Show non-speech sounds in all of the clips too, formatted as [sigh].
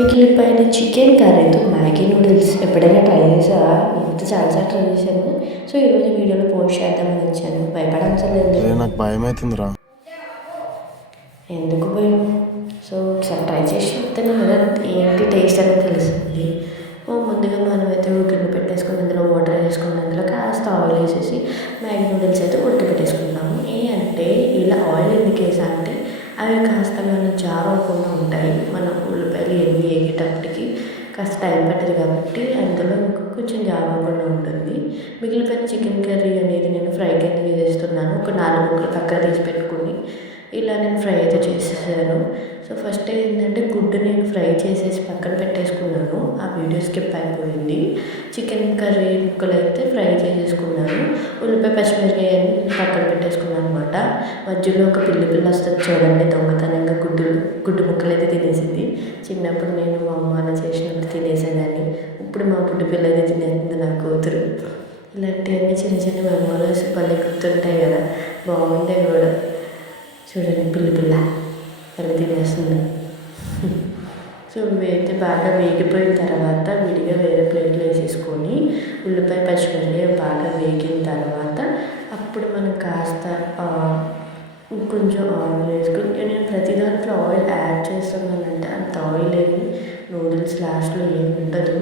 మిగిలిపోయిన చికెన్ కర్రీతో Maggi noodles ఎప్పుడైనా ట్రై చేసావా? ఇంత చాలాసార్లు ట్రై చేశాను. సో ఈరోజు వీడియోలో పోస్ట్ చేద్దామని వచ్చాను. భయపడాల్సిన లేదు నాకు భయం అవుతుందిరా ఎందుకు భయం? సో ఒకసారి ట్రై చేసి చెప్తేనే కదా ఏంటి టేస్ట్ అనేది తెలుస్తుంది ముందుగా మనం అయితే గిన్నె పెట్టేసుకుని అందులో వాటర్ వేసుకుని అందులో కాస్త ఆయిల్ వేసేసి మ్యాగీ నూడిల్స్ అయితే ఉడకబెట్టేసుకుంటాము ఏ అంటే ఇలా ఆయిల్ ఎందుకు వేసా అంటే అవి కాస్త మనం జారకుండా ఉంటాయి. మనం ఉల్లిపాయలు ఎన్ని వేగేటప్పటికి కాస్త టైం పట్టదు కాబట్టి అందులో కొంచెం జారకుండా ఉంటుంది. మిగిలిపోయిన చికెన్ కర్రీ అనేది నేను ఫ్రై కింద చేస్తున్నాను ఒక నాలుగు ముక్కలు పక్కన తీసి పెట్టుకుని ఇలా నేను ఫ్రై అయితే చేసేసాను. సో ఫస్ట్ ఏంటంటే గుడ్డు నేను ఫ్రై చేసేసి పక్కన పెట్టేసుకున్నాను. ఆ వీడియో స్కిప్ అయిపోయింది. చికెన్ కర్రీ ముక్కలు అయితే ఫ్రై చేసేసుకున్నాను. ఉల్లిపాయ పచ్చిమిరకాయ పక్కన పెట్టేసుకున్నాను అనమాట మధ్యలో ఒక పిల్లి పిల్ల వస్తుంది చూడండి దొంగతనంగా గుడ్డు గుడ్డు ముక్కలు అయితే తినేసింది. చిన్నప్పుడు నేను మా అమ్మ అలా చేసినప్పుడు తినేసేదాన్ని. ఇప్పుడు మా గుడ్డు పిల్ల అయితే తినేసింది నా కూతురు. ఇలాంటివన్నీ చిన్న చిన్న మెమోరీస్ పల్లె గుర్తుంటాయి కదా. బాగుంటాయి కూడా. చూడండి పిల్ల పిల్ల. ఎలా తినేస్తుంది [laughs] సో ఇవైతే బాగా వేగిపోయిన తర్వాత విడిగా వేరే ప్లేట్లో వేసేసుకొని ఉల్లిపాయ పచ్చిమిరపకాయ బాగా వేగిన తర్వాత అప్పుడు మనం కాస్త కొంచెం ఆయిల్ వేసుకొని నేను ప్రతి దాంట్లో ఆయిల్ యాడ్ చేస్తున్నానంటే అంత ఆయిల్ ఏమి నూడిల్స్ లాస్ట్లో ఏమి ఉండదు.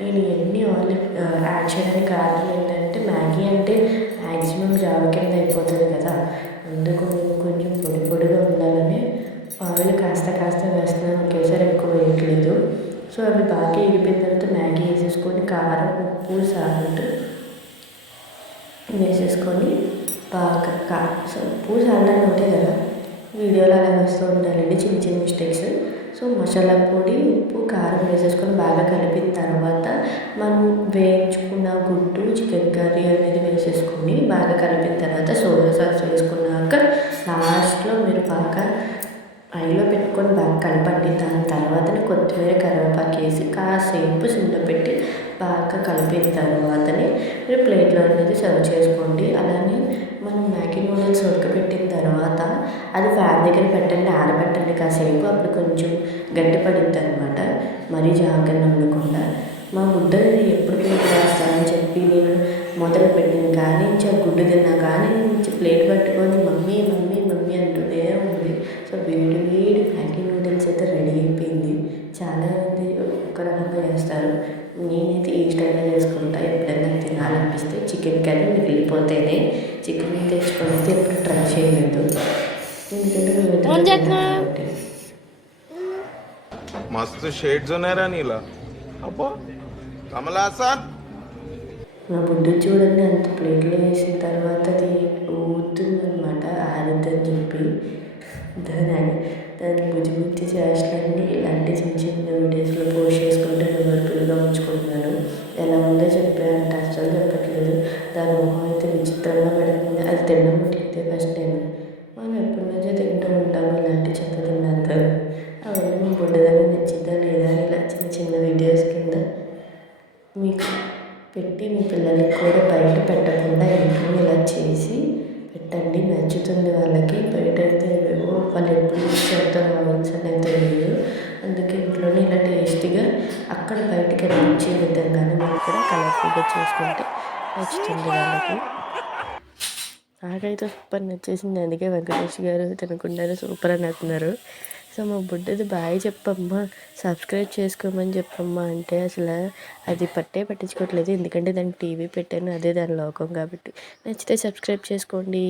నేను ఎన్ని ఆయిల్ యాడ్ చేయడానికి కారణం ఏంటంటే మ్యాగీ అంటే మ్యాక్సిమం జావ కింద అయిపోతుంది కదా అందుకు నేను కొంచెం పొడి పొడిగా ఉండాలని ఆయిల్ కాస్త కాస్త వేస్తున్నాను ఒకేసారి ఎక్కువ వేయట్లేదు సో అవి బాగా ఎగిపోయిన తర్వాత మ్యాగీ వేసేసుకొని కారం ఉప్పు సాల్ట్ వేసేసుకొని బాగా కా ఉప్పు సాల్ట్ అని కదా. వీడియోలో అలా వస్తూ ఉండాలండి చిన్న చిన్న మిస్టేక్స్ సో మసాలా పొడి ఉప్పు కారం వేసేసుకొని బాగా కలిపిన తర్వాత మనం వేయించుకున్న గుడ్డు చికెన్ కర్రీ అనేది వేసేసుకొని బాగా కలిపిన తర్వాత సోయా సాస్ వేసుకున్నాక లాస్ట్లో మీరు బాగా ఐలో పెట్టుకొని బాగా కలపండి దాని తర్వాత కొత్తిమీర కరివేపాకు వేసి కాసేపు సిమ్లో పెట్టి బాగా కలిపిన తర్వాతనే మీరు ప్లేట్లో అనేది సర్వ్ చేసుకోండి. అలానే మనం మ్యాగీ నూడిల్స్ ఉడకబెట్టిన తర్వాత అది ఫ్యాన్ దగ్గర పెట్టండి ఆరబెట్టండి. కాసేపు అప్పుడు కొంచెం గట్టి పడుద్ది అనమాట మరీ జాగ్రత్త ఉండకుండా. మా గుడ్డని ఎప్పుడు ప్లేట్ వేస్తానని చెప్పి నేను మొదలు పెట్టిన. కానీ గుడ్డు తిన్నా కానీ నుంచి ప్లేట్ పట్టుకొని మమ్మీ మమ్మీ మమ్మీ అంటూనే చికెన్ కర్రీ మిగిలిపోతేనే చికెన్ తెచ్చుకొని అయితే ఎప్పుడు ట్రై చేయలేదు. ఎందుకంటే. మస్తు షేడ్స్ ఉన్నాయరా నీలా. అబ్బా. కమలాసన్ మా బుడ్డి చూడండి అంత ప్లేట్లో వేసిన తర్వాత అది ఊతుందనమాట ఆరిద్దని చెప్పి. దాని దాని బుజ్జి బుజ్జి చేష్టలన్నీ ఇలాంటి చిన్న చిన్న వీడియోస్లో పోస్ట్ చేసుకుంటే మెమొరబుల్గా ఉంచుకుంటున్నాను. ఎలా ఉందో చెప్పానంటే అస్సలు చెప్పట్లేదు. దాని మొహం అయితే విచిత్రంగా పెడుతుంది అది తినడం ఇదే ఫస్ట్ టైం మనం ఎప్పటి నుంచో తింటూ ఉంటాం ఇలాంటి చెత్త తిన్నంత అవన్నీ మీ బుడ్డ నచ్చిద్దా లేదా అని ఇలా చిన్న చిన్న వీడియోస్ కింద మీకు పెట్టి మీ పిల్లలకి కూడా బయట పెట్టకుండా ఇంట్లో ఇలా చేసి పెట్టండి. నచ్చుతుంది వాళ్ళకి. బయట అయితే ఏవేవో వాళ్ళు ఎప్పుడు చెప్తారు చేస్తారో ఇలా అక్కడ బయటకి అనిపించే విధంగానే మనం కూడా కలర్ఫుల్గా చేసుకుంటే నచ్చుతుంది వాళ్ళకి నాకైతే సూపర్ నచ్చేసింది. అందుకే వెంకటేష్ గారు తినకుండానే సూపర్ అని అంటున్నారు. సో మా బుడ్డది బాయ్ చెప్పమ్మా సబ్స్క్రైబ్ చేసుకోమని చెప్పమ్మా అంటే అసలు అది పట్టే పట్టించుకోవట్లేదు. ఎందుకంటే దానికి టీవీ పెట్టాను అదే దాని లోకం కాబట్టి. నచ్చితే సబ్స్క్రైబ్ చేసుకోండి.